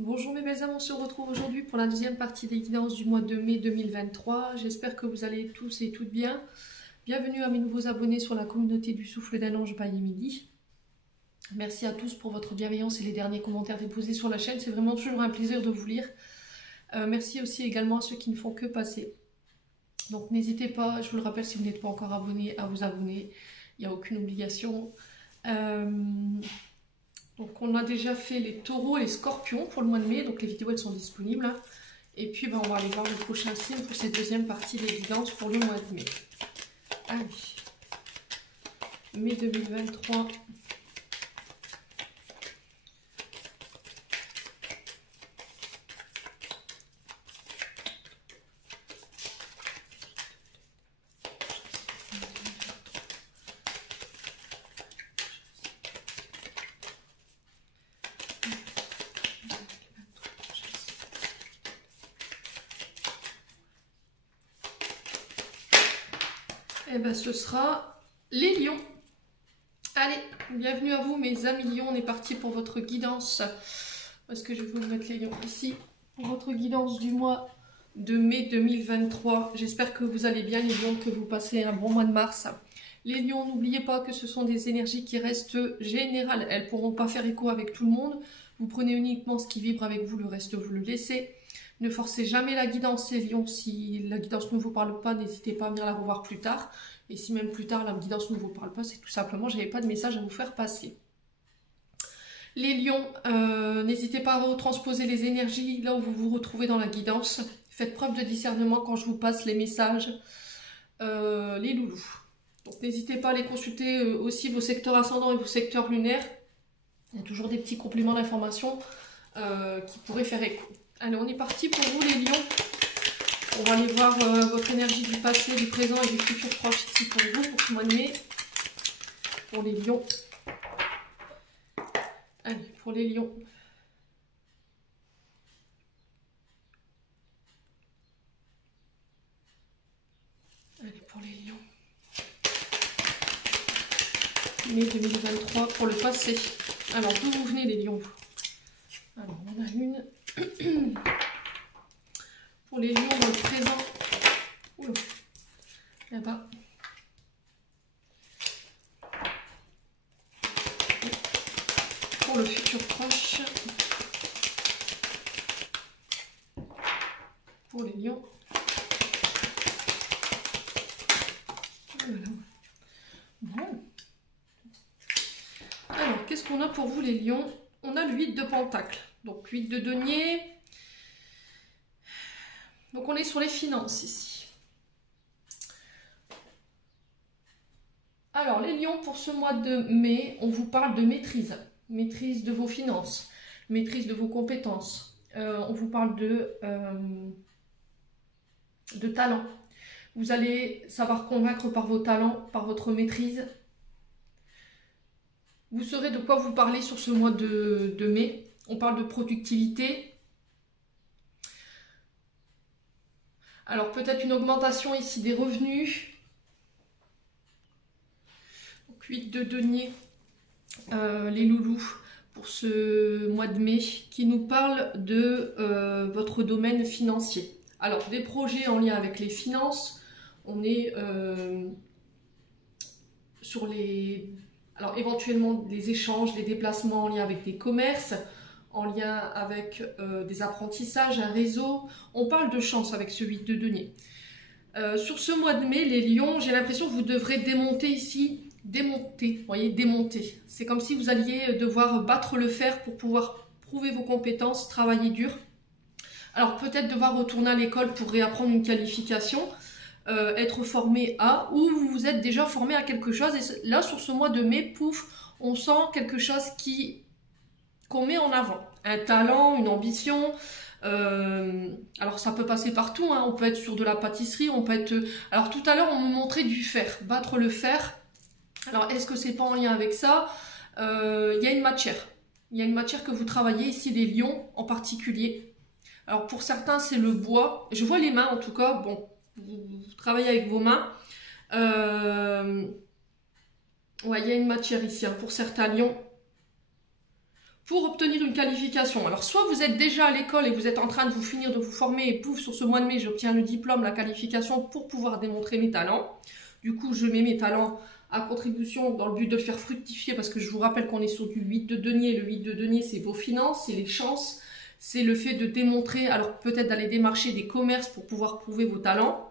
Bonjour mes belles âmes, on se retrouve aujourd'hui pour la deuxième partie des guidances du mois de mai 2023. J'espère que vous allez tous et toutes bien. Bienvenue à mes nouveaux abonnés sur la communauté du Souffle d'un Ange by Emily. Merci à tous pour votre bienveillance et les derniers commentaires déposés sur la chaîne. C'est vraiment toujours un plaisir de vous lire. Merci aussi également à ceux qui ne font que passer. Donc n'hésitez pas, je vous le rappelle, si vous n'êtes pas encore abonné, à vous abonner. Il n'y a aucune obligation. Donc on a déjà fait les taureaux et les scorpions pour le mois de mai, donc les vidéos elles sont disponibles. Et puis on va aller voir le prochain signe pour cette deuxième partie des guidances pour le mois de mai. Allez, mai 2023. Et bien ce sera les lions. Allez, bienvenue à vous mes amis lions, on est parti pour votre guidance. Parce que je vais vous mettre les lions ici. Pour votre guidance du mois de mai 2023. J'espère que vous allez bien les lions, que vous passez un bon mois de mars. Les lions, n'oubliez pas que ce sont des énergies qui restent générales. Elles ne pourront pas faire écho avec tout le monde. Vous prenez uniquement ce qui vibre avec vous, le reste vous le laissez. Ne forcez jamais la guidance, les lions. Si la guidance ne vous parle pas, n'hésitez pas à venir la revoir plus tard. Et si même plus tard, la guidance ne vous parle pas, c'est tout simplement, je n'avais pas de message à vous faire passer. Les lions, n'hésitez pas à retransposer les énergies là où vous vous retrouvez dans la guidance. Faites preuve de discernement quand je vous passe les messages. Les loulous. Donc n'hésitez pas à aller consulter aussi vos secteurs ascendants et vos secteurs lunaires. Il y a toujours des petits compléments d'information qui pourraient faire écho. Allez, on est parti pour vous les lions. On va aller voir votre énergie du passé, du présent et du futur proche ici pour vous, pour ce mois de mai. Pour les lions. Allez, pour les lions. Allez, pour les lions. Mai 2023 pour le passé. Alors, d'où vous venez les lions? Alors, on a une. Pour les lions dans le présent. Oula. Là-bas. Pour le futur proche. Pour les lions. Voilà. Bon. Alors, qu'est-ce qu'on a pour vous les lions? On a le 8 de pentacle. Donc 8 de denier. Donc on est sur les finances ici. Alors les lions, pour ce mois de mai, on vous parle de maîtrise. Maîtrise de vos finances, maîtrise de vos compétences. On vous parle de talent. Vous allez savoir convaincre par vos talents, par votre maîtrise. Vous saurez de quoi vous parler sur ce mois de mai. On parle de productivité. Alors peut-être une augmentation ici des revenus. Donc 8 de denier, les loulous, pour ce mois de mai, qui nous parle de votre domaine financier. Alors des projets en lien avec les finances, on est sur les... Alors éventuellement les échanges, les déplacements en lien avec des commerces, en lien avec des apprentissages, un réseau. On parle de chance avec ce 8 de denier. Sur ce mois de mai, les lions, j'ai l'impression que vous devrez démonter ici, démonter, vous voyez, démonter. C'est comme si vous alliez devoir battre le fer pour pouvoir prouver vos compétences, travailler dur. Alors peut-être devoir retourner à l'école pour réapprendre une qualification, être formé à, ou vous vous êtes déjà formé à quelque chose. Et là, sur ce mois de mai, pouf, on sent quelque chose qu'on met en avant. Un talent, une ambition. Alors ça peut passer partout, hein. On peut être sur de la pâtisserie, on peut être... Alors tout à l'heure, on me montrait du fer, battre le fer. Alors est-ce que c'est pas en lien avec ça? Il y a une matière. Il y a une matière que vous travaillez ici, les lions en particulier. Alors pour certains, c'est le bois. Je vois les mains en tout cas. Bon, vous travaillez avec vos mains. Ouais, il y a une matière ici, hein, pour certains lions. pour obtenir une qualification. Alors, soit vous êtes déjà à l'école et vous êtes en train de vous finir de vous former et pouf, sur ce mois de mai, j'obtiens le diplôme, la qualification pour pouvoir démontrer mes talents. Du coup, je mets mes talents à contribution dans le but de le faire fructifier parce que je vous rappelle qu'on est sur du 8 de denier. Le 8 de denier, c'est vos finances, c'est les chances, c'est le fait de démontrer, alors peut-être d'aller démarcher des commerces pour pouvoir prouver vos talents,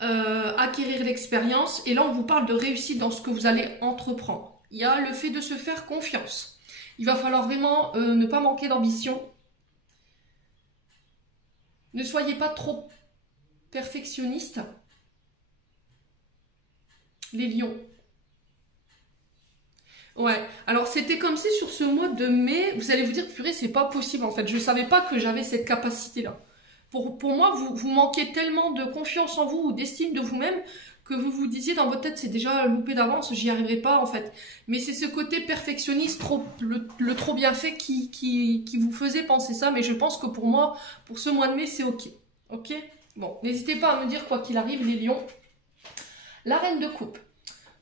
acquérir l'expérience. Et là, on vous parle de réussite dans ce que vous allez entreprendre. Il y a le fait de se faire confiance. Il va falloir vraiment ne pas manquer d'ambition. Ne soyez pas trop perfectionniste. Les lions. Ouais, alors c'était comme si sur ce mois de mai, vous allez vous dire, purée, c'est pas possible en fait. Je ne savais pas que j'avais cette capacité-là. Pour moi, vous manquez tellement de confiance en vous ou d'estime de vous-même que vous vous disiez dans votre tête, c'est déjà loupé d'avance, j'y arriverai pas en fait. Mais c'est ce côté perfectionniste, le trop bien fait qui vous faisait penser ça. Mais je pense que pour moi, pour ce mois de mai, c'est ok. Ok. Bon, n'hésitez pas à me dire quoi qu'il arrive, les lions. La reine de coupe.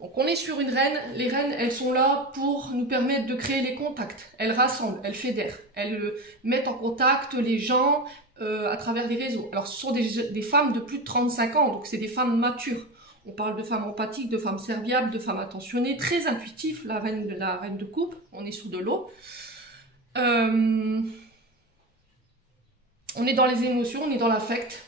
Donc on est sur une reine. Les reines, elles sont là pour nous permettre de créer les contacts. Elles rassemblent, elles fédèrent, elles mettent en contact les gens à travers les réseaux. Alors ce sont des femmes de plus de 35 ans, donc c'est des femmes matures. On parle de femmes empathiques, de femmes serviables, de femmes attentionnées, très intuitifs, la reine de coupe, on est sur de l'eau. On est dans les émotions, on est dans l'affect.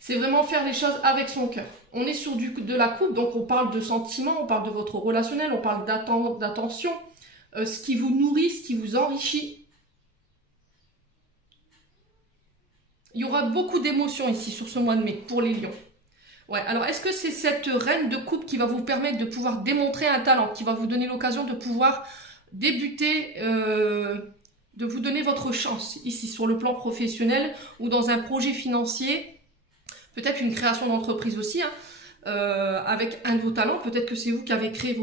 C'est vraiment faire les choses avec son cœur. On est sur de la coupe, donc on parle de sentiments, on parle de votre relationnel, on parle d'attention, ce qui vous nourrit, ce qui vous enrichit. Il y aura beaucoup d'émotions ici sur ce mois de mai pour les lions. Ouais, alors est-ce que c'est cette reine de coupe qui va vous permettre de pouvoir démontrer un talent, qui va vous donner l'occasion de pouvoir débuter, de vous donner votre chance ici sur le plan professionnel ou dans un projet financier, peut-être une création d'entreprise aussi, hein, avec un de vos talents. Peut-être que c'est vous qui avez créé qui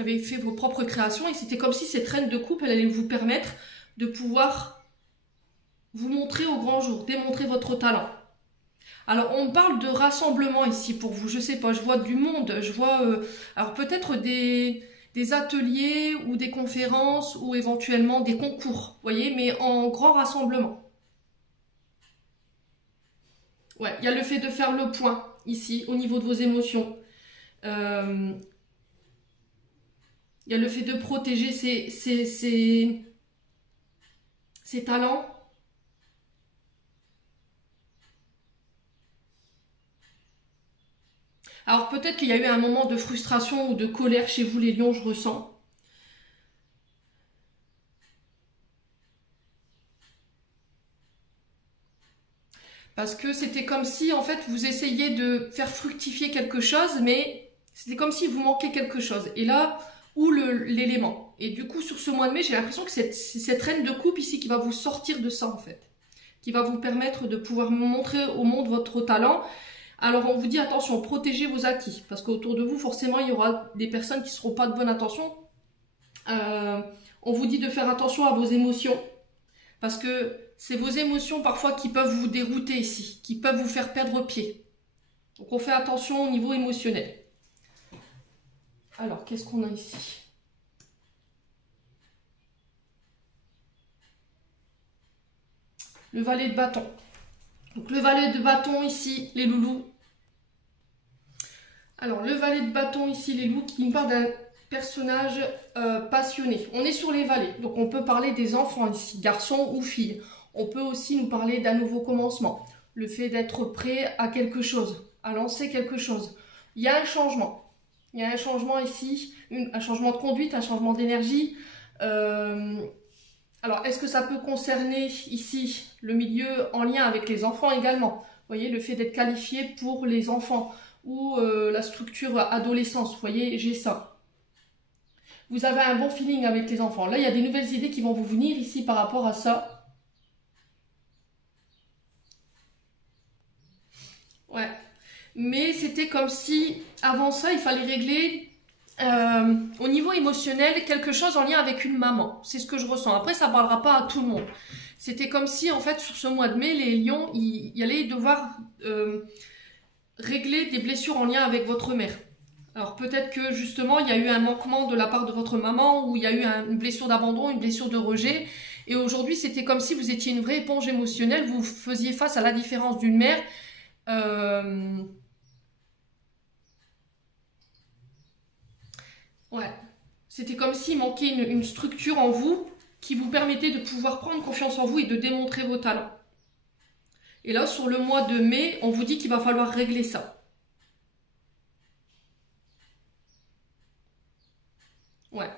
avez fait vos propres créations et c'était comme si cette reine de coupe, elle allait vous permettre de pouvoir vous montrer au grand jour, démontrer votre talent. Alors, on parle de rassemblement ici pour vous. Je sais pas, je vois du monde. Je vois, alors peut-être des ateliers ou des conférences ou éventuellement des concours, vous voyez, mais en grand rassemblement. Ouais, il y a le fait de faire le point ici au niveau de vos émotions. Il y a le fait de protéger ses talents. Alors peut-être qu'il y a eu un moment de frustration ou de colère chez vous les lions, je ressens. Parce que c'était comme si en fait vous essayiez de faire fructifier quelque chose, mais c'était comme si vous manquait quelque chose. Et là, où l'élément. Et du coup sur ce mois de mai, j'ai l'impression que c'est cette reine de coupe ici qui va vous sortir de ça en fait. Qui va vous permettre de pouvoir montrer au monde votre talent. Alors on vous dit attention, protégez vos acquis, parce qu'autour de vous forcément il y aura des personnes qui ne seront pas de bonne intention. On vous dit de faire attention à vos émotions, parce que c'est vos émotions parfois qui peuvent vous dérouter ici, qui peuvent vous faire perdre pied. Donc on fait attention au niveau émotionnel. Alors qu'est-ce qu'on a ici ? Le valet de bâton. Donc le valet de bâton ici, les loulous. Alors le valet de bâton ici, les loups, qui nous parle d'un personnage passionné. On est sur les valets, donc on peut parler des enfants ici, garçons ou filles. On peut aussi nous parler d'un nouveau commencement. Le fait d'être prêt à quelque chose, à lancer quelque chose. Il y a un changement. Il y a un changement ici, un changement de conduite, un changement d'énergie. Alors, est-ce que ça peut concerner ici le milieu en lien avec les enfants également? Vous voyez, le fait d'être qualifié pour les enfants ou la structure adolescence. Vous voyez, j'ai ça. Vous avez un bon feeling avec les enfants. Là, il y a des nouvelles idées qui vont vous venir ici par rapport à ça. Ouais. Mais c'était comme si, avant ça, il fallait régler... au niveau émotionnel, quelque chose en lien avec une maman. C'est ce que je ressens. Après, ça ne parlera pas à tout le monde. C'était comme si, en fait, sur ce mois de mai, les lions, ils allaient devoir régler des blessures en lien avec votre mère. Alors peut-être que justement il y a eu un manquement de la part de votre maman, ou il y a eu une blessure d'abandon, une blessure de rejet, et aujourd'hui c'était comme si vous étiez une vraie éponge émotionnelle, vous faisiez face à la différence d'une mère. Ouais, c'était comme s'il manquait une structure en vous qui vous permettait de pouvoir prendre confiance en vous et de démontrer vos talents. Et là, sur le mois de mai, on vous dit qu'il va falloir régler ça. Ouais.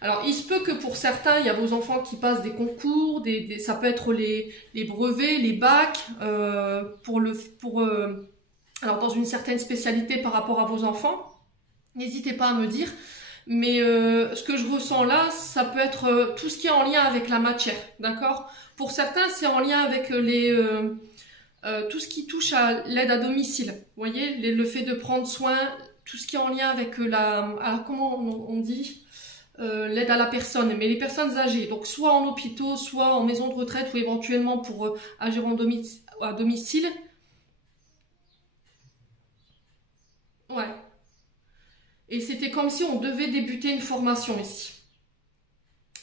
Alors, il se peut que pour certains, il y a vos enfants qui passent des concours, ça peut être les brevets, les bacs, alors dans une certaine spécialité par rapport à vos enfants. N'hésitez pas à me dire. Mais ce que je ressens là, ça peut être tout ce qui est en lien avec la matière, d'accord? Pour certains, c'est en lien avec tout ce qui touche à l'aide à domicile. Vous voyez, le fait de prendre soin, tout ce qui est en lien avec comment on dit, l'aide à la personne, mais les personnes âgées, donc soit en hôpitaux, soit en maison de retraite, ou éventuellement pour agir à domicile. Ouais. Et c'était comme si on devait débuter une formation ici.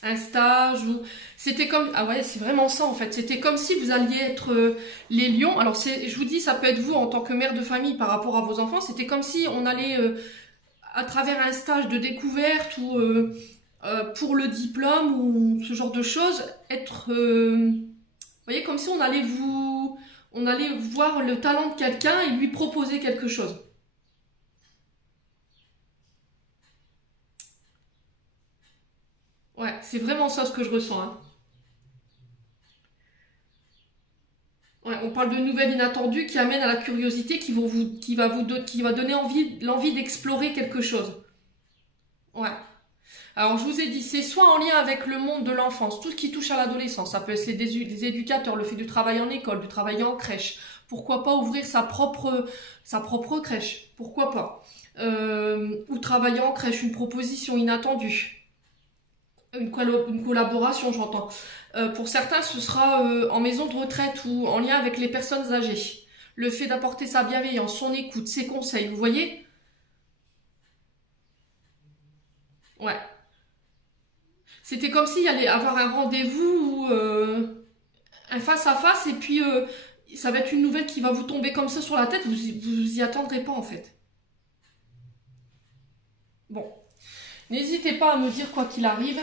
Un stage, ou c'était comme, ah ouais, c'est vraiment ça en fait, c'était comme si vous alliez être les lions. Alors je vous dis, ça peut être vous en tant que mère de famille par rapport à vos enfants, c'était comme si on allait à travers un stage de découverte, ou pour le diplôme, ou ce genre de choses, être, vous voyez, comme si on allait voir le talent de quelqu'un et lui proposer quelque chose. Ouais, c'est vraiment ça ce que je ressens, hein. Ouais, on parle de nouvelles inattendues qui amènent à la curiosité, qui va donner l'envie d'explorer quelque chose. Ouais. Alors je vous ai dit, c'est soit en lien avec le monde de l'enfance, tout ce qui touche à l'adolescence. Ça peut être les éducateurs, le fait de travailler en école, de travailler en crèche. Pourquoi pas ouvrir sa propre crèche? Pourquoi pas? Ou travailler en crèche, une proposition inattendue. Une collaboration, j'entends. Pour certains, ce sera en maison de retraite ou en lien avec les personnes âgées. Le fait d'apporter sa bienveillance, son écoute, ses conseils, vous voyez? Ouais. C'était comme s'il y allait avoir un rendez-vous, ou un face-à-face, et puis ça va être une nouvelle qui va vous tomber comme ça sur la tête, vous y attendrez pas en fait. Bon. N'hésitez pas à me dire quoi qu'il arrive.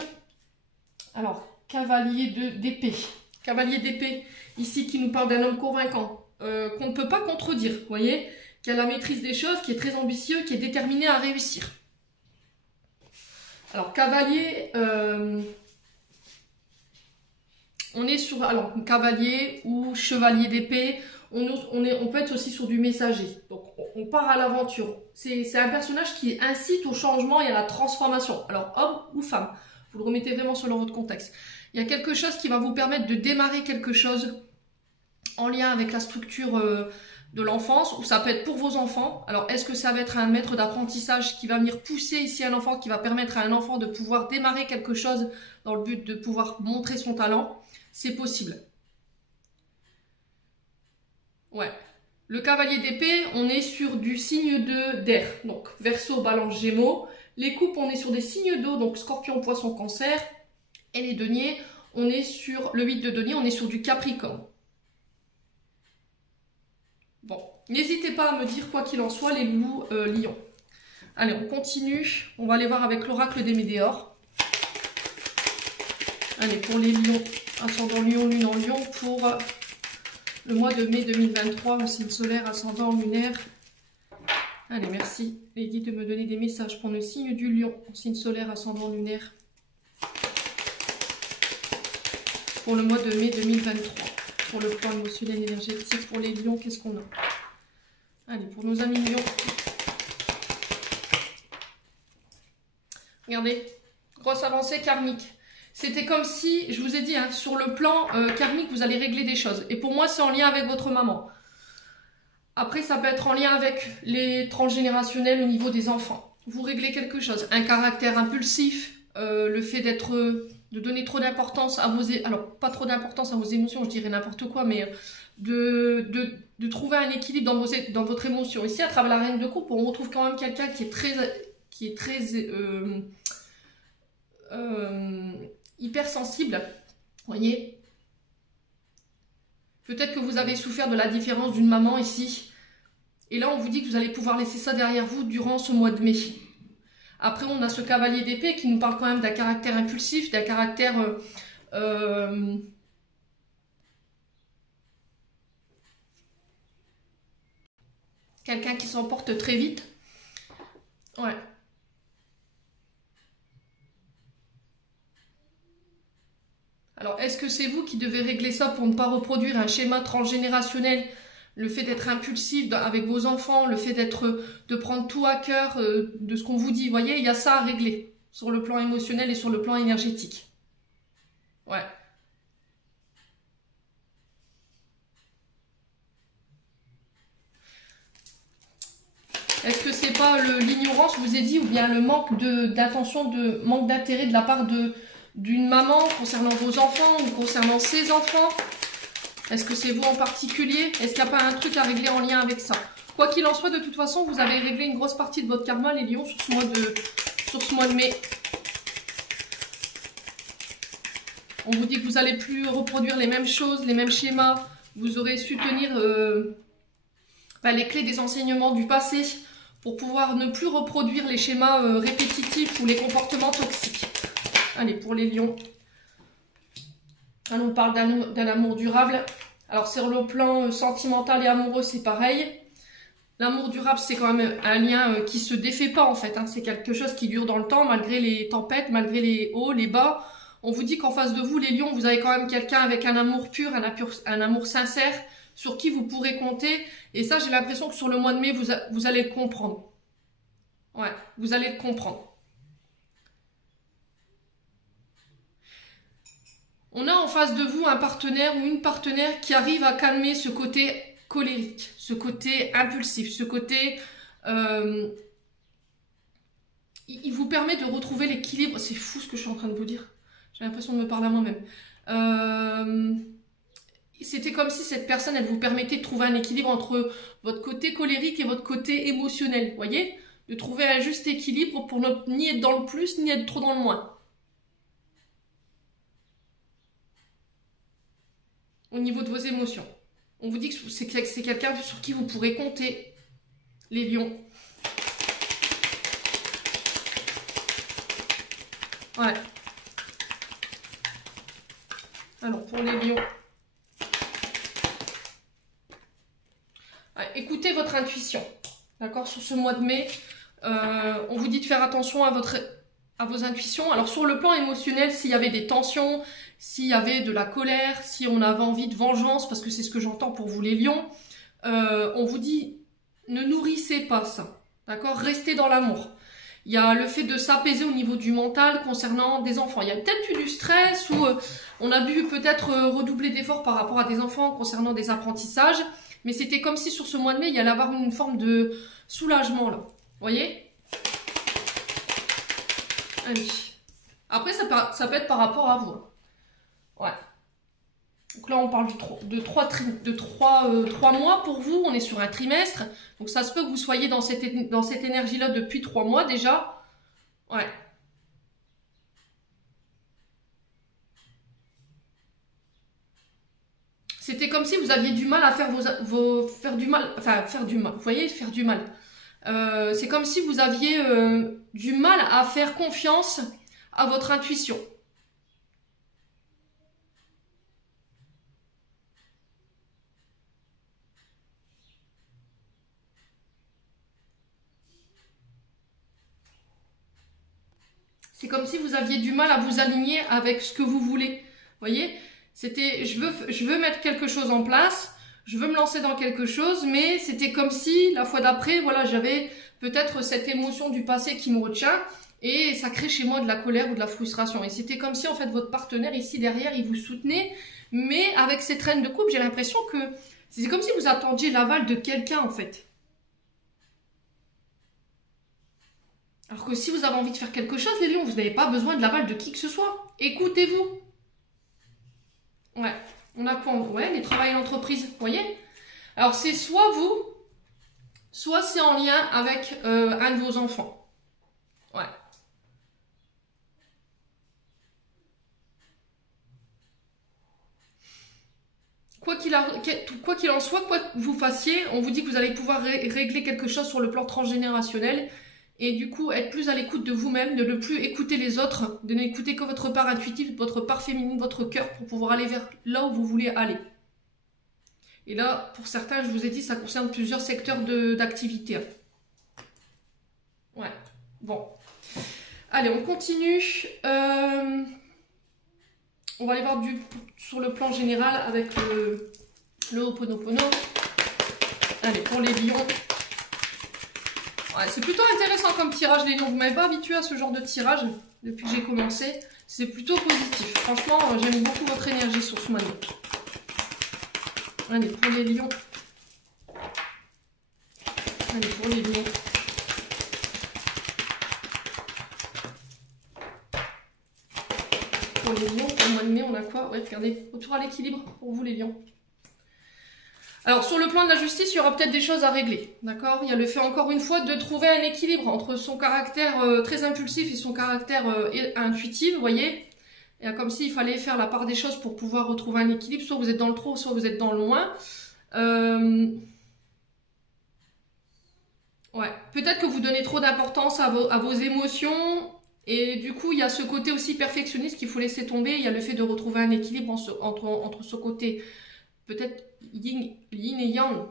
Alors, cavalier d'épée. Cavalier d'épée, ici, qui nous parle d'un homme convaincant, qu'on ne peut pas contredire, vous voyez, qui a la maîtrise des choses, qui est très ambitieux, qui est déterminé à réussir. Alors, cavalier, on est sur, alors, cavalier ou chevalier d'épée, on peut être aussi sur du messager. Donc, on part à l'aventure. C'est un personnage qui incite au changement et à la transformation. Alors, homme ou femme, vous le remettez vraiment selon votre contexte. Il y a quelque chose qui va vous permettre de démarrer quelque chose en lien avec la structure de l'enfance, ou ça peut être pour vos enfants. Alors, est-ce que ça va être un maître d'apprentissage qui va venir pousser ici un enfant, qui va permettre à un enfant de pouvoir démarrer quelque chose dans le but de pouvoir montrer son talent? C'est possible. Ouais. Le cavalier d'épée, on est sur du signe d'air. Donc, Verseau, Balance, Gémeaux. Les coupes, on est sur des signes d'eau, donc Scorpion, Poisson, Cancer. Et les deniers, on est sur le 8 de denier, on est sur du Capricorne. Bon, n'hésitez pas à me dire, quoi qu'il en soit, les loups lions. Allez, on continue. On va aller voir avec l'oracle des Médéors. Allez, pour les lions, ascendant lion, lune en lion, pour le mois de mai 2023, le signe solaire, ascendant lunaire. Allez, merci les guides de me donner des messages pour le signe du lion, signe solaire, ascendant lunaire. Pour le mois de mai 2023. Pour le plan émotionnel énergétique, pour les lions, qu'est-ce qu'on a? Allez, pour nos amis lions. Regardez, grosse avancée karmique. C'était comme si, je vous ai dit, hein, sur le plan karmique, vous allez régler des choses. Et pour moi, c'est en lien avec votre maman. Après, ça peut être en lien avec les transgénérationnels au niveau des enfants. Vous réglez quelque chose. Un caractère impulsif, le fait de donner trop d'importance à vos... Alors, pas trop d'importance à vos émotions, je dirais n'importe quoi, mais de trouver un équilibre dans votre émotion. Ici, à travers la reine de coupe, on retrouve quand même quelqu'un qui est très hypersensible. Vous voyez? Peut-être que vous avez souffert de la différence d'une maman ici. Et là, on vous dit que vous allez pouvoir laisser ça derrière vous durant ce mois de mai. Après, on a ce cavalier d'épée qui nous parle quand même d'un caractère impulsif, d'un caractère... quelqu'un qui s'emporte très vite. Ouais. Alors, est-ce que c'est vous qui devez régler ça pour ne pas reproduire un schéma transgénérationnel? Le fait d'être impulsif avec vos enfants, le fait de prendre tout à cœur de ce qu'on vous dit. Vous voyez, il y a ça à régler sur le plan émotionnel et sur le plan énergétique. Ouais. Est-ce que c'est pas l'ignorance, je vous ai dit, ou bien le manque d'attention, manque d'intérêt de la part d'une maman concernant vos enfants ou concernant ses enfants? Est-ce que c'est vous en particulier? Est-ce qu'il n'y a pas un truc à régler en lien avec ça? Quoi qu'il en soit, de toute façon, vous avez réglé une grosse partie de votre karma, les lions, sur ce mois de mai. On vous dit que vous n'allez plus reproduire les mêmes choses, les mêmes schémas. Vous aurez su tenir les clés des enseignements du passé pour pouvoir ne plus reproduire les schémas répétitifs ou les comportements toxiques. Allez, pour les lions. Là, on parle d'un amour durable. Alors, sur le plan sentimental et amoureux, c'est pareil. L'amour durable, c'est quand même un lien qui se défait pas, en fait. Hein. C'est quelque chose qui dure dans le temps, malgré les tempêtes, malgré les hauts, les bas. On vous dit qu'en face de vous, les lions, vous avez quand même quelqu'un avec un amour pur, un amour sincère, sur qui vous pourrez compter. Et ça, j'ai l'impression que sur le mois de mai, vous allez le comprendre. Ouais, vous allez le comprendre. On a en face de vous un partenaire ou une partenaire qui arrive à calmer ce côté colérique, ce côté impulsif, ce côté... il vous permet de retrouver l'équilibre. C'est fou ce que je suis en train de vous dire. J'ai l'impression de me parler à moi-même. C'était comme si cette personne, elle vous permettait de trouver un équilibre entre votre côté colérique et votre côté émotionnel. Vous voyez? De trouver un juste équilibre pour ne ni être dans le plus, ni être trop dans le moins. Au niveau de vos émotions. On vous dit que c'est quelqu'un sur qui vous pourrez compter, les lions. Ouais. Alors, pour les lions. Ouais, écoutez votre intuition. D'accord? Sur ce mois de mai, on vous dit de faire attention à vos intuitions. Alors, sur le plan émotionnel, s'il y avait des tensions, s'il y avait de la colère, si on avait envie de vengeance, parce que c'est ce que j'entends pour vous les lions, on vous dit ne nourrissez pas ça, d'accord? Restez dans l'amour. Il y a le fait de s'apaiser au niveau du mental concernant des enfants. Il y a peut-être eu du stress ou on a dû peut-être redoubler d'efforts par rapport à des enfants concernant des apprentissages, mais c'était comme si sur ce mois de mai, il y allait avoir une forme de soulagement là. Vous voyez? Allez. Après, ça peut être par rapport à vous. Ouais. Donc là, on parle de 3 mois pour vous. On est sur un trimestre. Donc ça se peut que vous soyez dans cette énergie-là depuis 3 mois déjà. Ouais. C'était comme si vous aviez du mal à faire faire du mal. Vous voyez, faire du mal. C'est comme si vous aviez du mal à faire confiance à votre intuition. C'est comme si vous aviez du mal à vous aligner avec ce que vous voulez. Vous voyez? C'était, je veux mettre quelque chose en place, je veux me lancer dans quelque chose, mais c'était comme si, la fois d'après, voilà, j'avais peut-être cette émotion du passé qui me retient, et ça crée chez moi de la colère ou de la frustration. Et c'était comme si, en fait, votre partenaire, ici, derrière, il vous soutenait, mais avec cette reine de coupe, j'ai l'impression que c'est comme si vous attendiez l'aval de quelqu'un, en fait. Alors que si vous avez envie de faire quelque chose, les lions, vous n'avez pas besoin de l'aval de qui que ce soit. Écoutez-vous. Ouais. On a quoi? Ouais, les travails et l'entreprise, vous voyez? Alors, c'est soit vous, soit c'est en lien avec un de vos enfants. Ouais. Quoi qu'il en soit, quoi que vous fassiez, on vous dit que vous allez pouvoir régler quelque chose sur le plan transgénérationnel et du coup être plus à l'écoute de vous-même, de ne plus écouter les autres, de n'écouter que votre part intuitive, votre part féminine, votre cœur pour pouvoir aller vers là où vous voulez aller. Et là, pour certains, je vous ai dit, ça concerne plusieurs secteurs d'activité. Ouais, bon. Allez, on continue. On va aller voir sur le plan général avec le Ho'oponopono. Allez, pour les lions. Ouais, c'est plutôt intéressant comme tirage, les lions. Vous ne m'avez pas habitué à ce genre de tirage depuis que j'ai commencé. C'est plutôt positif. Franchement, j'aime beaucoup votre énergie sur ce mois-là. Allez, pour les lions. Allez, pour les lions. Pour les lions, pour le mois de mai, on a quoi? Ouais, regardez, retour à l'équilibre pour vous les lions. Alors, sur le plan de la justice, il y aura peut-être des choses à régler, d'accord? Il y a le fait, encore une fois, de trouver un équilibre entre son caractère très impulsif et son caractère intuitif, vous voyez? Et comme s'il fallait faire la part des choses pour pouvoir retrouver un équilibre, soit vous êtes dans le trop, soit vous êtes dans le loin. Ouais, peut-être que vous donnez trop d'importance à vos émotions, et du coup, il y a ce côté aussi perfectionniste qu'il faut laisser tomber. Il y a le fait de retrouver un équilibre entre ce côté peut-être yin et yang,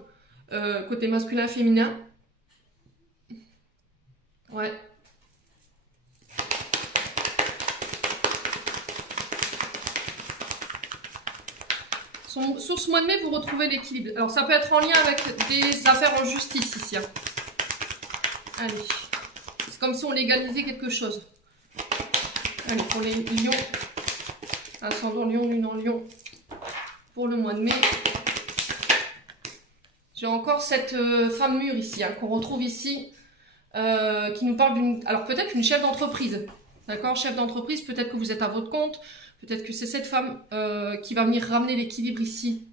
côté masculin, féminin. Ouais. Sur ce mois de mai, vous retrouvez l'équilibre. Alors, ça peut être en lien avec des affaires en justice ici. Hein. Allez. C'est comme si on légalisait quelque chose. Allez, pour les lions. Ascendant lion, lune en lion. Pour le mois de mai. J'ai encore cette femme mûre ici, hein, qu'on retrouve ici. Qui nous parle d'une... Alors, peut-être une chef d'entreprise. D'accord, chef d'entreprise, peut-être que vous êtes à votre compte. Peut-être que c'est cette femme qui va venir ramener l'équilibre ici.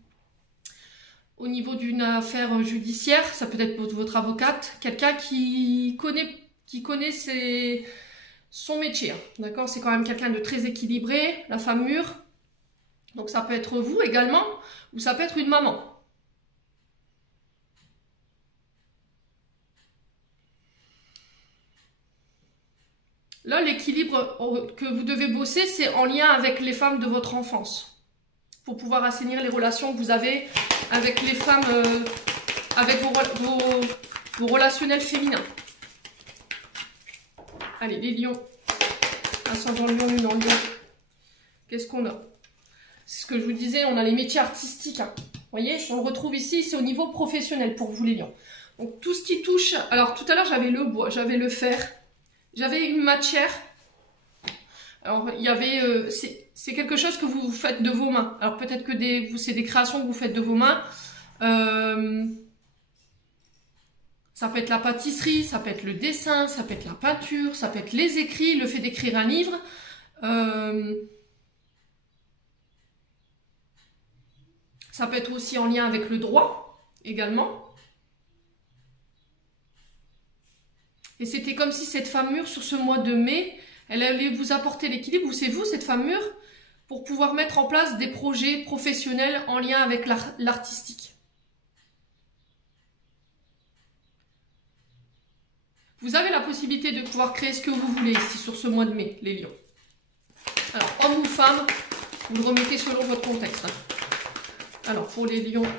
Au niveau d'une affaire judiciaire, ça peut être votre avocate, quelqu'un qui connaît son métier. D'accord, c'est quand même quelqu'un de très équilibré, la femme mûre. Donc ça peut être vous également, ou ça peut être une maman. Là, l'équilibre que vous devez bosser, c'est en lien avec les femmes de votre enfance. Pour pouvoir assainir les relations que vous avez avec les femmes, avec vos relationnels féminins. Allez, les lions. Ascendant lion, lune en lion. Qu'est-ce qu'on a? C'est ce que je vous disais, on a les métiers artistiques. Hein. Vous voyez, on le retrouve ici, c'est au niveau professionnel pour vous les lions. Donc tout ce qui touche... Alors tout à l'heure, j'avais le bois, j'avais le fer. J'avais une matière. Alors, il y avait... c'est quelque chose que vous faites de vos mains. Alors, peut-être que c'est des créations que vous faites de vos mains. Ça peut être la pâtisserie, ça peut être le dessin, ça peut être la peinture, ça peut être les écrits, le fait d'écrire un livre. Ça peut être aussi en lien avec le droit, également. Et c'était comme si cette femme mûre, sur ce mois de mai, elle allait vous apporter l'équilibre, ou c'est vous, cette femme mûre, pour pouvoir mettre en place des projets professionnels en lien avec l'artistique. Vous avez la possibilité de pouvoir créer ce que vous voulez ici, sur ce mois de mai, les lions. Alors, homme ou femme, vous le remettez selon votre contexte. Alors, pour les lions,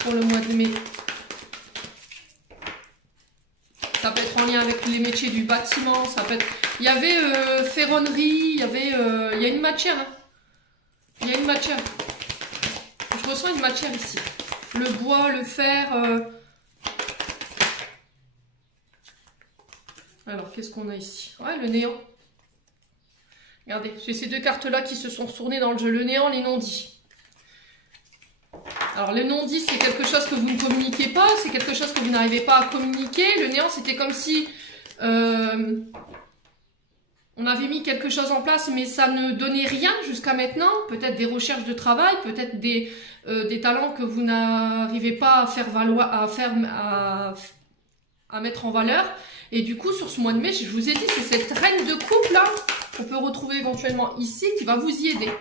pour le mois de mai, ça peut être en lien avec les métiers du bâtiment, ça peut être... Il y avait ferronnerie, il y a une matière. Hein. Il y a une matière. Je ressens une matière ici. Le bois, le fer. Alors, qu'est-ce qu'on a ici? Ouais, le néant. Regardez, j'ai ces deux cartes-là qui se sont retournées dans le jeu. Le néant, les non-dits. Alors, le non-dit, c'est quelque chose que vous ne communiquez pas, c'est quelque chose que vous n'arrivez pas à communiquer. Le néant, c'était comme si on on avait mis quelque chose en place, mais ça ne donnait rien jusqu'à maintenant. Peut-être des recherches de travail, peut-être des talents que vous n'arrivez pas à faire valoir, à mettre en valeur. Et du coup, sur ce mois de mai, je vous ai dit, c'est cette reine de coupe là, qu'on peut retrouver éventuellement ici, qui va vous y aider.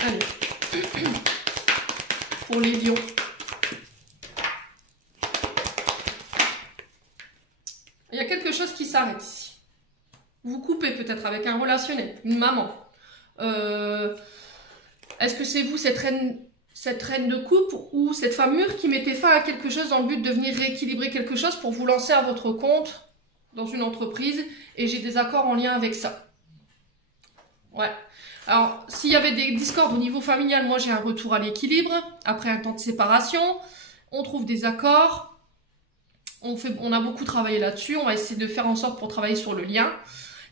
Allez, pour les lions. Il y a quelque chose qui s'arrête ici. Vous coupez peut-être avec un relationnel, une maman. Est-ce que c'est vous, cette reine de coupe ou cette femme mûre qui mettait fin à quelque chose dans le but de venir rééquilibrer quelque chose pour vous lancer à votre compte dans une entreprise et j'ai des accords en lien avec ça. Ouais. Alors, s'il y avait des discordes au niveau familial, moi j'ai un retour à l'équilibre. Après un temps de séparation, on trouve des accords. On a beaucoup travaillé là-dessus. On va essayer de faire en sorte pour travailler sur le lien.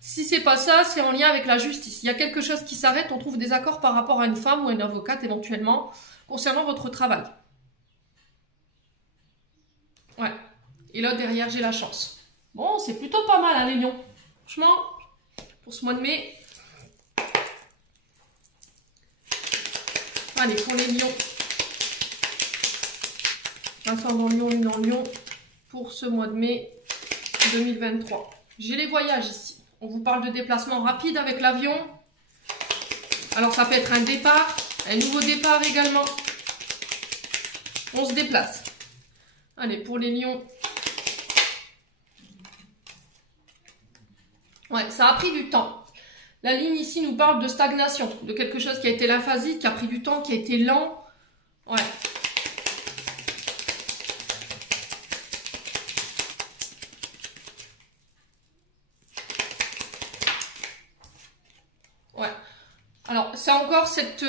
Si c'est pas ça, c'est en lien avec la justice. Il y a quelque chose qui s'arrête, on trouve des accords par rapport à une femme ou à une avocate éventuellement concernant votre travail. Ouais. Et là, derrière, j'ai la chance. Bon, c'est plutôt pas mal, hein, les lions. Franchement, pour ce mois de mai. Allez, pour les lions. Ascendant lion, lune en lion. Pour ce mois de mai 2023. J'ai les voyages ici. On vous parle de déplacement rapide avec l'avion. Alors, ça peut être un départ, un nouveau départ également. On se déplace. Allez, pour les lions. Ouais, ça a pris du temps. La ligne ici nous parle de stagnation, de quelque chose qui a été lymphasique, qui a pris du temps, qui a été lent. Ouais. Ouais. Alors, c'est encore cette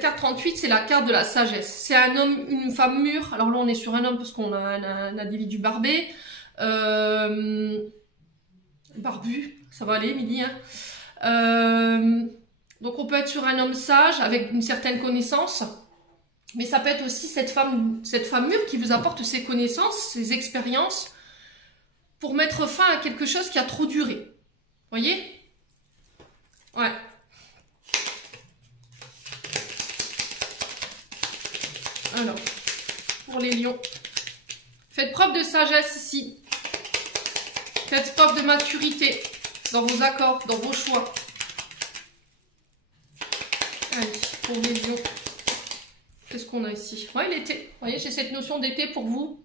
carte 38, c'est la carte de la sagesse. C'est un homme, une femme mûre. Alors là, on est sur un homme parce qu'on a un individu barbé. Barbu, ça va aller, midi. Hein. Donc, on peut être sur un homme sage avec une certaine connaissance. Mais ça peut être aussi cette femme mûre qui vous apporte ses connaissances, ses expériences pour mettre fin à quelque chose qui a trop duré. Voyez? Ouais. Alors, pour les lions, faites preuve de sagesse ici. Faites preuve de maturité dans vos accords, dans vos choix. Allez, pour les lions, qu'est-ce qu'on a ici? Ouais, l'été. Vous voyez, j'ai cette notion d'été pour vous.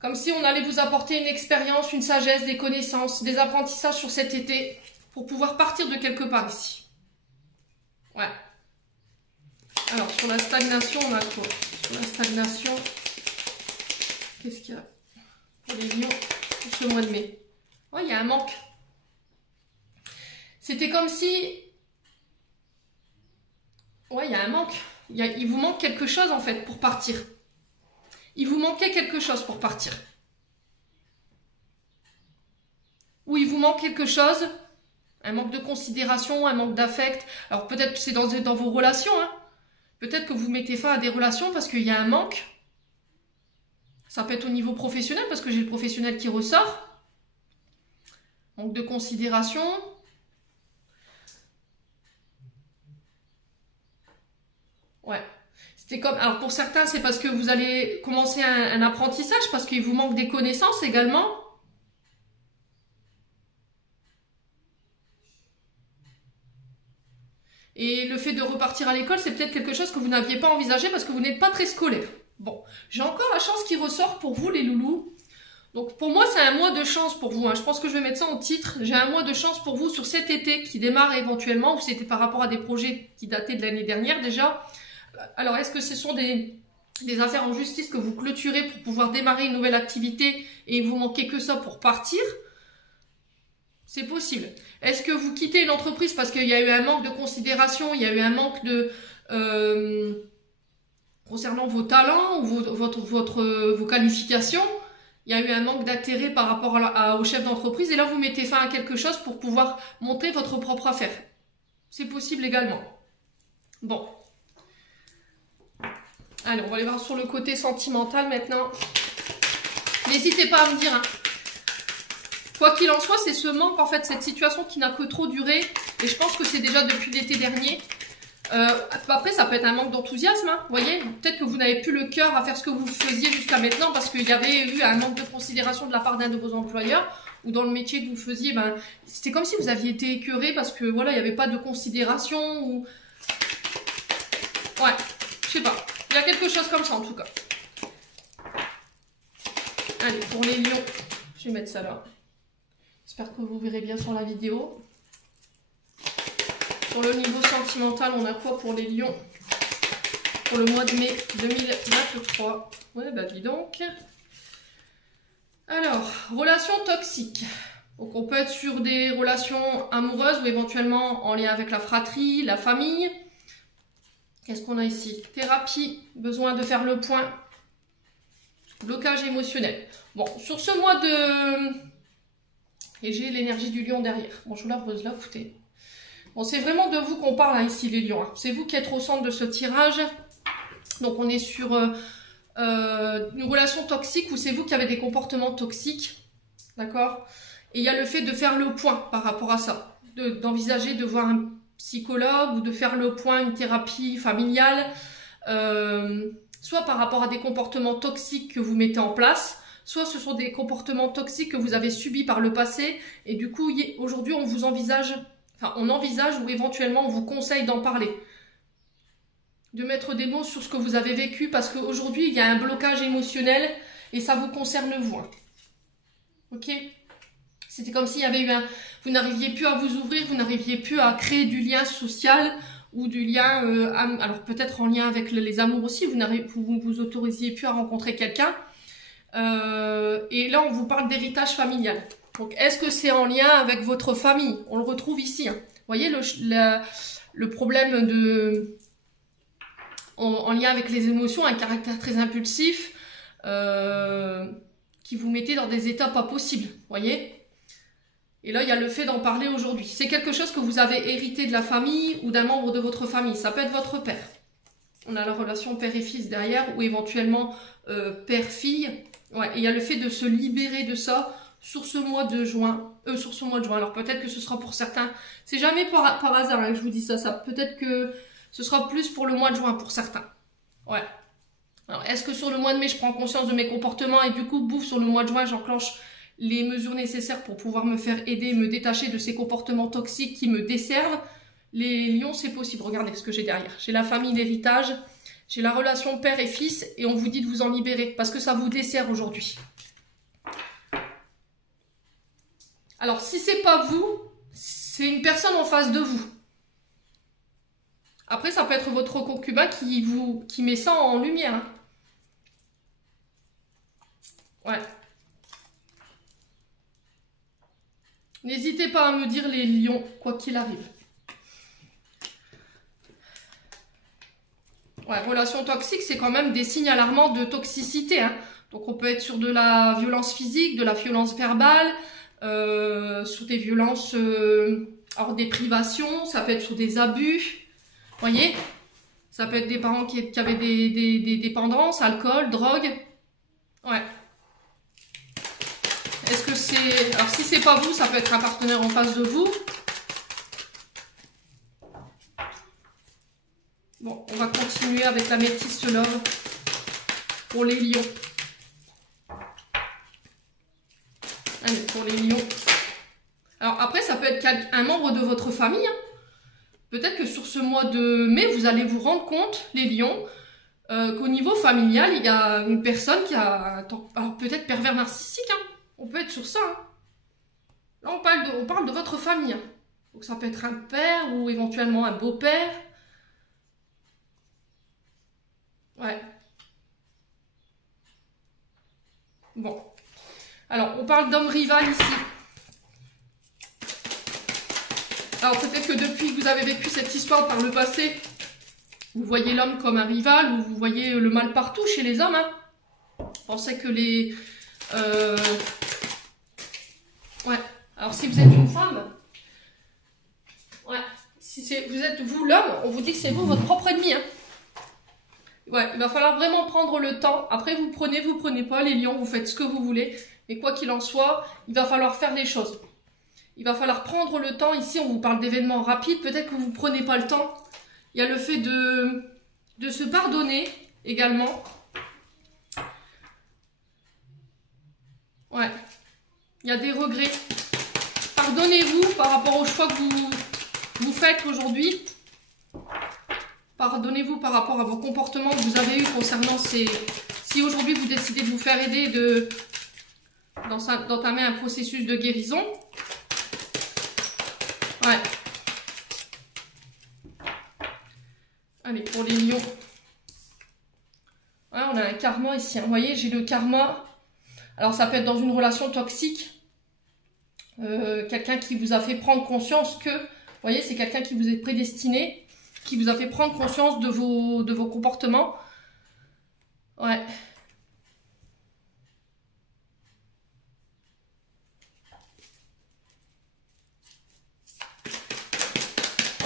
Comme si on allait vous apporter une expérience, une sagesse, des connaissances, des apprentissages sur cet été pour pouvoir partir de quelque part ici. Ouais. Alors, sur la stagnation, on a quoi? Sur la stagnation, qu'est-ce qu'il y a pour les lions pour ce mois de mai? Oh, il y a un manque. C'était comme si... Ouais, il y a un manque. Il vous manque quelque chose, en fait, pour partir. Il vous manquait quelque chose pour partir. Ou il vous manque quelque chose, un manque de considération, un manque d'affect. Alors, peut-être que c'est dans vos relations, hein. Peut-être que vous mettez fin à des relations parce qu'il y a un manque. Ça peut être au niveau professionnel parce que j'ai le professionnel qui ressort. Manque de considération. Ouais. C'était comme... Alors pour certains, c'est parce que vous allez commencer un apprentissage parce qu'il vous manque des connaissances également. Et le fait de repartir à l'école, c'est peut-être quelque chose que vous n'aviez pas envisagé parce que vous n'êtes pas très scolaire. Bon, j'ai encore la chance qui ressort pour vous, les loulous. Donc, pour moi, c'est un mois de chance pour vous. Hein. Je pense que je vais mettre ça en titre. J'ai un mois de chance pour vous sur cet été qui démarre éventuellement, ou c'était par rapport à des projets qui dataient de l'année dernière déjà. Alors, est-ce que ce sont des affaires en justice que vous clôturez pour pouvoir démarrer une nouvelle activité et il vous manquait que ça pour partir? C'est possible. Est-ce que vous quittez une entreprise parce qu'il y a eu un manque de considération, il y a eu un manque de... concernant vos talents ou vos qualifications, il y a eu un manque d'intérêt par rapport au chef d'entreprise et là vous mettez fin à quelque chose pour pouvoir monter votre propre affaire. C'est possible également. Bon. Allez, on va aller voir sur le côté sentimental maintenant. N'hésitez pas à me dire... Hein. Quoi qu'il en soit, c'est ce manque, en fait, cette situation qui n'a que trop duré. Et je pense que c'est déjà depuis l'été dernier. Après, ça peut être un manque d'enthousiasme, hein, vous voyez. Peut-être que vous n'avez plus le cœur à faire ce que vous faisiez jusqu'à maintenant parce qu'il y avait eu un manque de considération de la part d'un de vos employeurs ou dans le métier que vous faisiez, ben, c'était comme si vous aviez été écœuré parce que voilà, il n'y avait pas de considération ou... Ouais, je sais pas. Il y a quelque chose comme ça en tout cas. Allez, pour les lions, je vais mettre ça là. J'espère que vous verrez bien sur la vidéo. Sur le niveau sentimental, on a quoi pour les lions pour le mois de mai 2023? Ouais, bah dis donc. Alors, relations toxiques. Donc on peut être sur des relations amoureuses ou éventuellement en lien avec la fratrie, la famille. Qu'est-ce qu'on a ici? Thérapie, besoin de faire le point. Blocage émotionnel. Bon, sur ce mois de... Et j'ai l'énergie du lion derrière. Bon, je vous la repose là, écoutez. Bon, c'est vraiment de vous qu'on parle hein, ici, les lions. Hein. C'est vous qui êtes au centre de ce tirage. Donc, on est sur une relation toxique où c'est vous qui avez des comportements toxiques. D'accord? Et il y a le fait de faire le point par rapport à ça. D'envisager de voir un psychologue ou de faire le point, une thérapie familiale. Soit par rapport à des comportements toxiques que vous mettez en place. Soit ce sont des comportements toxiques que vous avez subis par le passé. Et du coup, aujourd'hui, on vous envisage... Enfin, on envisage ou éventuellement on vous conseille d'en parler. De mettre des mots sur ce que vous avez vécu parce qu'aujourd'hui, il y a un blocage émotionnel et ça vous concerne vous. Hein. Ok? C'était comme s'il y avait eu un... Vous n'arriviez plus à vous ouvrir, vous n'arriviez plus à créer du lien social ou du lien... alors peut-être en lien avec les amours aussi, vous vous autorisiez plus à rencontrer quelqu'un. Et là, on vous parle d'héritage familial. Donc, est-ce que c'est en lien avec votre famille? On le retrouve ici. Hein. Vous voyez le problème de... En lien avec les émotions, un caractère très impulsif qui vous mettait dans des états pas possibles. Vous voyez? Et là, il y a le fait d'en parler aujourd'hui. C'est quelque chose que vous avez hérité de la famille ou d'un membre de votre famille. Ça peut être votre père. On a la relation père et fils derrière ou éventuellement père-fille. Ouais, et il y a le fait de se libérer de ça sur ce mois de juin. Alors peut-être que ce sera pour certains. C'est jamais par hasard hein, que je vous dis ça. Peut-être que ce sera plus pour le mois de juin pour certains. Ouais. Alors est-ce que sur le mois de mai, je prends conscience de mes comportements et du coup, bouf, sur le mois de juin, j'enclenche les mesures nécessaires pour pouvoir me faire aider, me détacher de ces comportements toxiques qui me desservent? Les lions, c'est possible. Regardez ce que j'ai derrière. J'ai la famille, l'héritage. J'ai la relation père et fils et on vous dit de vous en libérer parce que ça vous dessert aujourd'hui. Alors, si c'est pas vous, c'est une personne en face de vous. Après, ça peut être votre concubin qui met ça en lumière. Hein. Ouais. N'hésitez pas à me dire les lions, quoi qu'il arrive. Ouais, relation toxique, c'est quand même des signes alarmants de toxicité. Hein. Donc, on peut être sur de la violence physique, de la violence verbale, sur des violences, alors des privations, ça peut être sur des abus. Voyez, ça peut être des parents qui avaient des dépendances, alcool, drogue. Ouais. Est-ce que c'est... Alors, si c'est pas vous, ça peut être un partenaire en face de vous. Bon, on va continuer avec la métisse love pour les lions. Allez, pour les lions. Alors, après, ça peut être un membre de votre famille. Hein. Peut-être que sur ce mois de mai, vous allez vous rendre compte, les lions, qu'au niveau familial, il y a une personne qui a... Alors, peut-être pervers narcissique. Hein. On peut être sur ça. Hein. Là, on parle de votre famille. Hein. Donc, ça peut être un père ou éventuellement un beau-père. Ouais. Bon. Alors, on parle d'homme rival ici. Alors, peut-être que depuis que vous avez vécu cette histoire par le passé, vous voyez l'homme comme un rival ou vous voyez le mal partout chez les hommes. Hein. Pensez que les... Ouais. Alors, si vous êtes une femme... Ouais. Si vous êtes vous l'homme, on vous dit que c'est vous votre propre ennemi. Hein. Ouais, il va falloir vraiment prendre le temps. Après, vous prenez pas, les lions, vous faites ce que vous voulez. Mais quoi qu'il en soit, il va falloir faire des choses. Il va falloir prendre le temps. Ici, on vous parle d'événements rapides. Peut-être que vous ne prenez pas le temps. Il y a le fait de se pardonner également. Ouais. Il y a des regrets. Pardonnez-vous par rapport au choix que vous faites aujourd'hui. Pardonnez-vous par rapport à vos comportements que vous avez eus concernant ces... Si aujourd'hui vous décidez de vous faire aider, d'entamer un processus de guérison. Ouais. Allez, pour les lions. Ouais, on a un karma ici. Vous voyez, j'ai le karma. Alors ça peut être dans une relation toxique. Quelqu'un qui vous a fait prendre conscience que... Vous voyez, c'est quelqu'un qui vous est prédestiné, qui vous a fait prendre conscience de vos comportements. Ouais.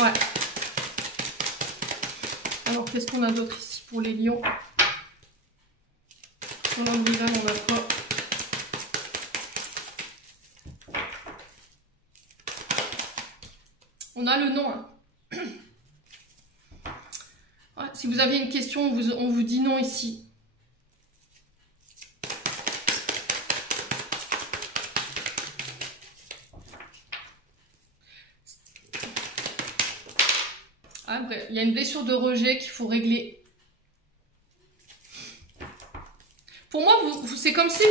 Ouais. Alors, qu'est-ce qu'on a d'autre ici pour les lions? Sur l'embryon, on a quoi? On a le nom. Hein. Ouais, si vous avez une question, on vous dit non ici. Ah, bref, il y a une blessure de rejet qu'il faut régler. Pour moi, c'est comme si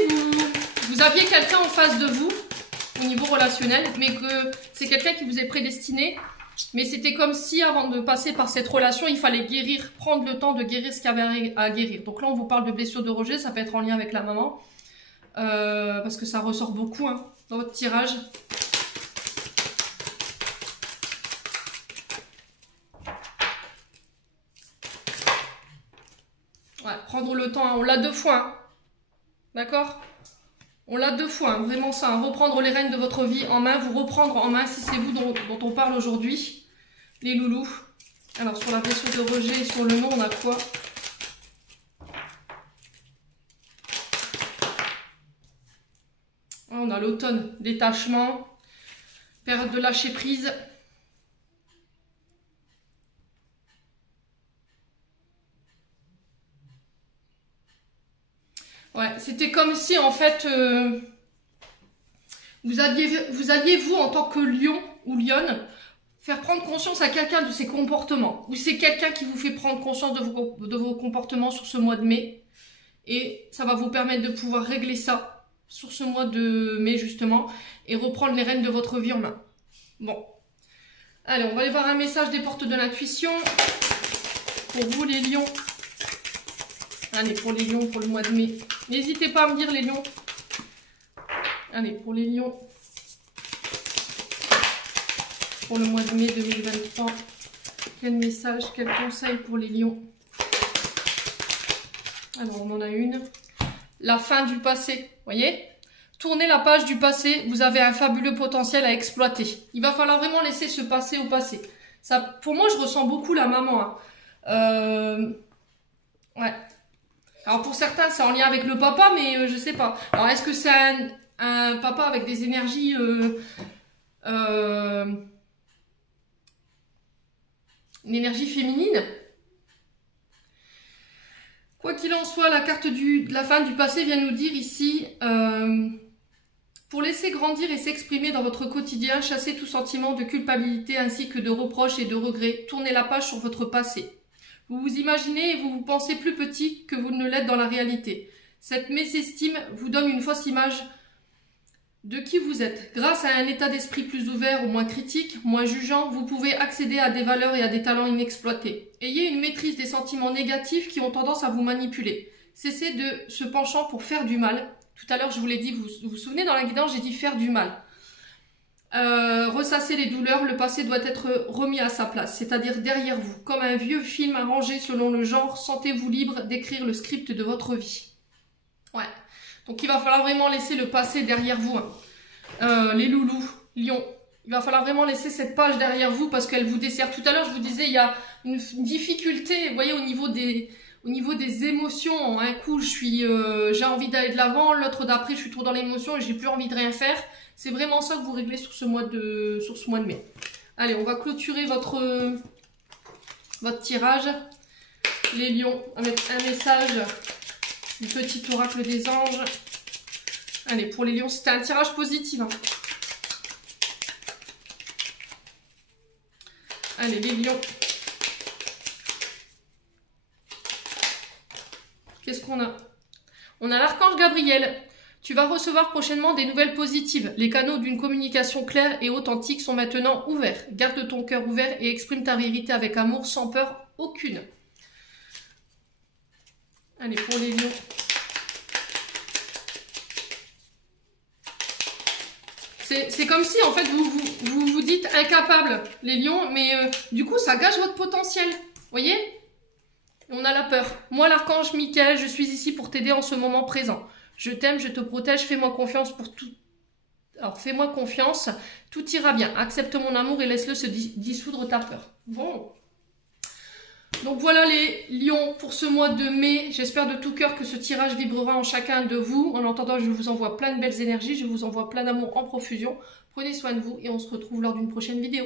vous aviez quelqu'un en face de vous, au niveau relationnel, mais que c'est quelqu'un qui vous est prédestiné. Mais c'était comme si, avant de passer par cette relation, il fallait guérir, prendre le temps de guérir ce qu'il y avait à guérir. Donc là, on vous parle de blessure de rejet, ça peut être en lien avec la maman. Parce que ça ressort beaucoup hein, dans votre tirage. Ouais, prendre le temps, hein. On l'a 2 fois. Hein. D'accord ? On l'a 2 fois, hein. Vraiment ça. Hein. Reprendre les rênes de votre vie en main, vous reprendre en main si c'est vous dont on parle aujourd'hui. Les loulous. Alors sur la blessure de rejet et sur le nom, on a quoi? On a l'automne, détachement, période de lâcher prise. Ouais, c'était comme si en fait vous alliez vous en tant que lion ou lionne faire prendre conscience à quelqu'un de ses comportements. Ou c'est quelqu'un qui vous fait prendre conscience de vos comportements sur ce mois de mai. Et ça va vous permettre de pouvoir régler ça sur ce mois de mai justement. Et reprendre les rênes de votre vie en main. Bon. Allez, on va aller voir un message des portes de l'intuition. Pour vous les lions. Allez, pour les lions, pour le mois de mai. N'hésitez pas à me dire les lions. Allez, pour les lions. Pour le mois de mai 2023. Quel message, quel conseil pour les lions? Alors, on en a une. La fin du passé. Vous voyez? Tournez la page du passé. Vous avez un fabuleux potentiel à exploiter. Il va falloir vraiment laisser ce passé au passé. Ça, pour moi, je ressens beaucoup la maman. Hein. Ouais. Alors, pour certains, c'est en lien avec le papa, mais je sais pas. Alors, est-ce que c'est un papa avec des énergies... une énergie féminine. Quoi qu'il en soit, la carte de la fin du passé vient nous dire ici, pour laisser grandir et s'exprimer dans votre quotidien, chassez tout sentiment de culpabilité ainsi que de reproches et de regrets. Tournez la page sur votre passé. Vous vous imaginez et vous vous pensez plus petit que vous ne l'êtes dans la réalité. Cette mésestime vous donne une fausse image de qui vous êtes. Grâce à un état d'esprit plus ouvert ou moins critique, moins jugeant, vous pouvez accéder à des valeurs et à des talents inexploités. Ayez une maîtrise des sentiments négatifs qui ont tendance à vous manipuler. Cessez de se penchant pour faire du mal. Tout à l'heure, je vous l'ai dit, vous vous souvenez dans la guidance, j'ai dit faire du mal. Ressassez les douleurs, le passé doit être remis à sa place, c'est-à-dire derrière vous. Comme un vieux film arrangé selon le genre, sentez-vous libre d'écrire le script de votre vie. Ouais. Donc il va falloir vraiment laisser le passé derrière vous. Hein. Les loulous, lions, il va falloir vraiment laisser cette page derrière vous parce qu'elle vous dessert. Tout à l'heure, je vous disais, il y a une difficulté, vous voyez, au au niveau des émotions. Un coup, j'ai envie d'aller de l'avant, l'autre d'après, je suis trop dans l'émotion et j'ai plus envie de rien faire. C'est vraiment ça que vous réglez sur ce mois de mai. Allez, on va clôturer votre tirage. Les lions, avec un message du petit oracle des anges. Allez, pour les lions, c'était un tirage positif. Hein. Allez, les lions. Qu'est-ce qu'on a? On a l'archange Gabriel. Tu vas recevoir prochainement des nouvelles positives. Les canaux d'une communication claire et authentique sont maintenant ouverts. Garde ton cœur ouvert et exprime ta vérité avec amour, sans peur aucune. Allez, pour les lions. C'est comme si, en fait, vous dites incapable, les lions, mais du coup, ça gâche votre potentiel. Vous voyez? On a la peur. Moi, l'archange Michael, je suis ici pour t'aider en ce moment présent. Je t'aime, je te protège, fais-moi confiance pour tout. Alors, fais-moi confiance, tout ira bien. Accepte mon amour et laisse-le se dissoudre ta peur. Bon. Donc voilà les lions pour ce mois de mai. J'espère de tout cœur que ce tirage vibrera en chacun de vous. En attendant, je vous envoie plein de belles énergies. Je vous envoie plein d'amour en profusion. Prenez soin de vous et on se retrouve lors d'une prochaine vidéo.